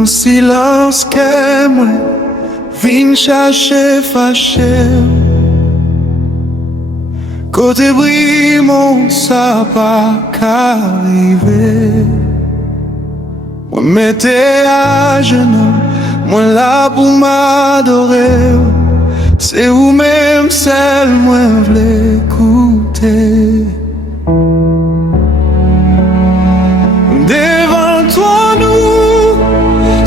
Nan silans ke mwen vin chache fache, kote bri mon sa pa k'arive. Mwen mette a genou, mwen la pou m'adore. Se ou mèm sel mwen vle koute. Devant toi nou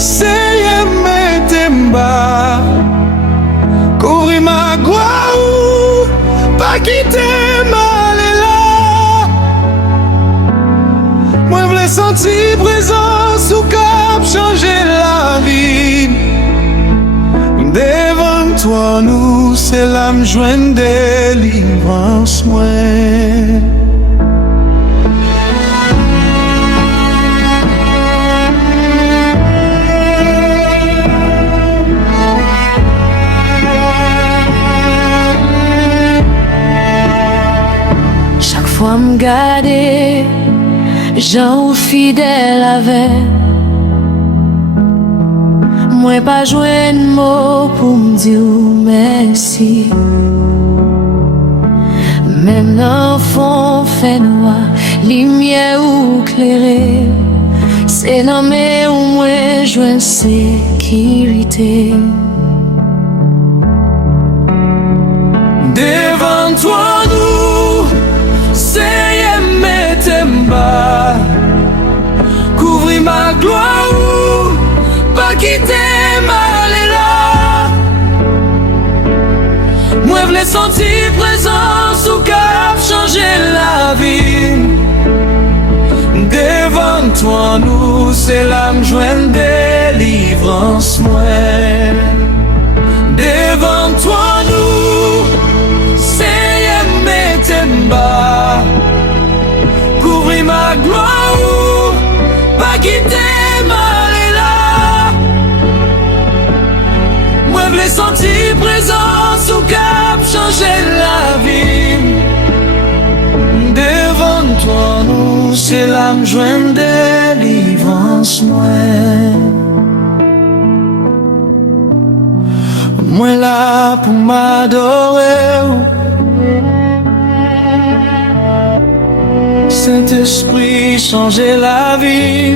seye mette mba, kouvri ma gwa ou pa kite m'ale la. Mwen vle senti prezans ou kap chanje la vi. Devant toi nou se la m'jwen délivrance mwen. Fois m'gade, jan ou fidèle avec. Moi pas jwen mot pour m'dire merci. Même dans fond fait noir, lumière ou clairée, c'est dans mes ou moi jwen sécurité. Devant toi nous seye mette mba, kouvri ma gloire ou pa kite m'ale la. Mwen vle senti prezans ou kap chanje la vi. Devant toi nou se la m'jwen délivrance mwen. Devant toi nou seye mette mba, kouvri ma gloire ou pa kite m'ale la. Mwen vle senti prezans ou kap chanje la vi. Devant toi nou se la m'jwen délivrance mwen. Mwen la pou m'adore. Saint-Esprit changer la vie.